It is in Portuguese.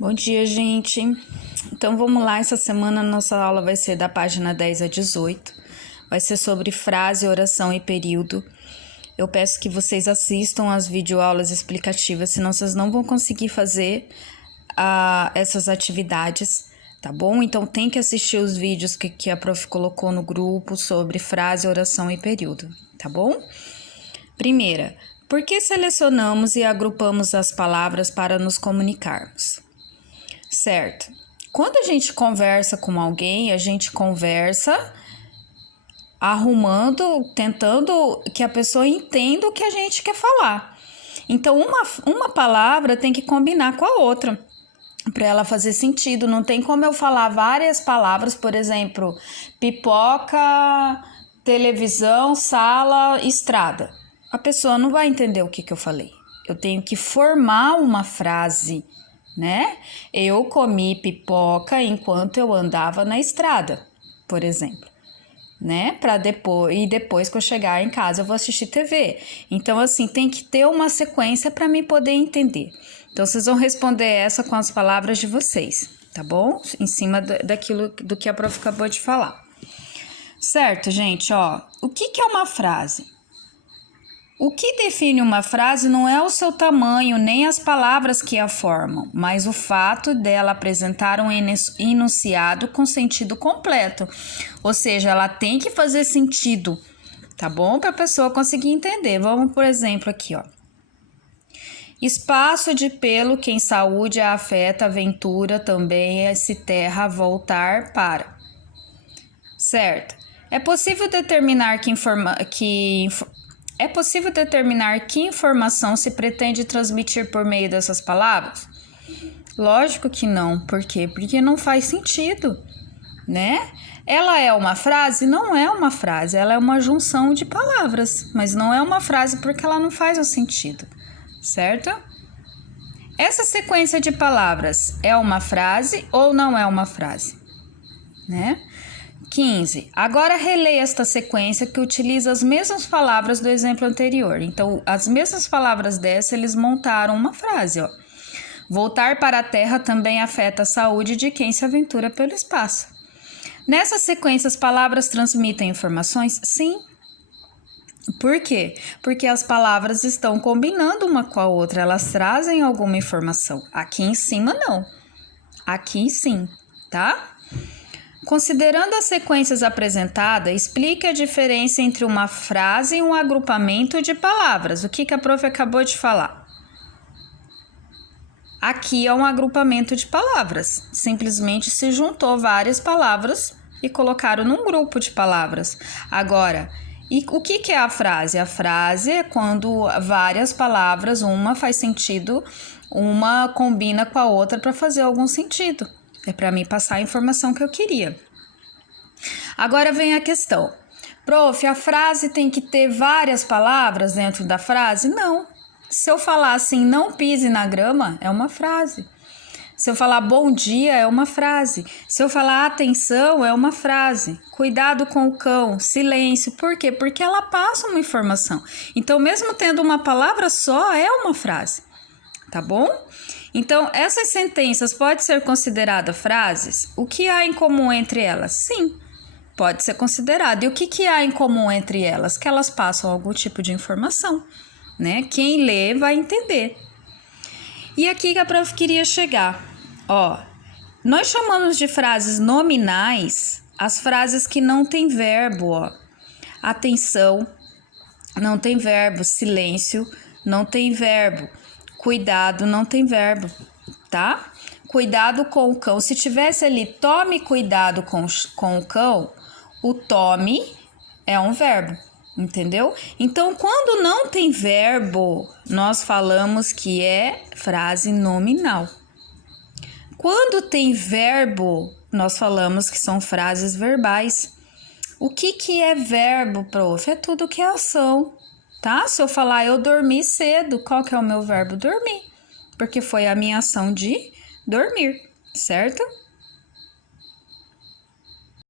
Bom dia, gente. Então vamos lá, essa semana a nossa aula vai ser da página 10 a 18. Vai ser sobre frase, oração e período. Eu peço que vocês assistam as videoaulas explicativas, senão vocês não vão conseguir fazer essas atividades, tá bom? Então tem que assistir os vídeos que a prof colocou no grupo sobre frase, oração e período, tá bom? Primeira, por que selecionamos e agrupamos as palavras para nos comunicarmos? Certo. Quando a gente conversa com alguém, a gente conversa tentando que a pessoa entenda o que a gente quer falar. Então, uma palavra tem que combinar com a outra para ela fazer sentido. Não tem como eu falar várias palavras, por exemplo, pipoca, televisão, sala, estrada. A pessoa não vai entender o que eu falei. Eu tenho que formar uma frase, né? Eu comi pipoca enquanto eu andava na estrada, por exemplo, né? Depois que eu chegar em casa eu vou assistir TV. Então, assim, tem que ter uma sequência para mim poder entender. Então, vocês vão responder essa com as palavras de vocês, tá bom? Em cima do que a prof acabou de falar. Certo, gente, ó. O que é uma frase? O que define uma frase não é o seu tamanho nem as palavras que a formam, mas o fato dela apresentar um enunciado com sentido completo. Ou seja, ela tem que fazer sentido, tá bom? Para a pessoa conseguir entender. Vamos, por exemplo, aqui, ó. Espaço de pelo que em saúde a afeta, aventura também se terra voltar para. Certo. É possível determinar que informação se pretende transmitir por meio dessas palavras? Lógico que não. Por quê? Porque não faz sentido, né? Ela é uma frase? Não é uma frase. Ela é uma junção de palavras, mas não é uma frase porque ela não faz o sentido, certo? Essa sequência de palavras é uma frase ou não é uma frase, né? 15. Agora releia esta sequência que utiliza as mesmas palavras do exemplo anterior. Então, as mesmas palavras dessa, eles montaram uma frase, ó. Voltar para a Terra também afeta a saúde de quem se aventura pelo espaço. Nessa sequência, as palavras transmitem informações? Sim. Por quê? Porque as palavras estão combinando uma com a outra, elas trazem alguma informação. Aqui em cima, não. Aqui sim, tá? Considerando as sequências apresentadas, explique a diferença entre uma frase e um agrupamento de palavras. O que a prof acabou de falar? Aqui é um agrupamento de palavras. Simplesmente se juntou várias palavras e colocaram num grupo de palavras. Agora, e o que é a frase? A frase é quando várias palavras, uma faz sentido, uma combina com a outra para fazer algum sentido. É para mim passar a informação que eu queria. Agora vem a questão. Prof, a frase tem que ter várias palavras dentro da frase? Não. Se eu falar assim, não pise na grama, é uma frase. Se eu falar bom dia, é uma frase. Se eu falar atenção, é uma frase. Cuidado com o cão, silêncio. Por quê? Porque ela passa uma informação. Então, mesmo tendo uma palavra só, é uma frase. Tá bom? Então, essas sentenças podem ser consideradas frases? O que há em comum entre elas? Sim, pode ser considerado. E o que há em comum entre elas? Que elas passam algum tipo de informação, né? Quem lê vai entender. E aqui que a prof queria chegar. Ó, nós chamamos de frases nominais as frases que não têm verbo, ó. Atenção, não tem verbo. Silêncio, não tem verbo. Cuidado, não tem verbo, tá? Cuidado com o cão. Se tivesse ali, tome cuidado com o cão, o tome é um verbo, entendeu? Então, quando não tem verbo, nós falamos que é frase nominal. Quando tem verbo, nós falamos que são frases verbais. O que é verbo, prof? É tudo que é ação. Tá? Se eu falar eu dormi cedo, qual que é o meu verbo? Dormir, porque foi a minha ação de dormir, certo?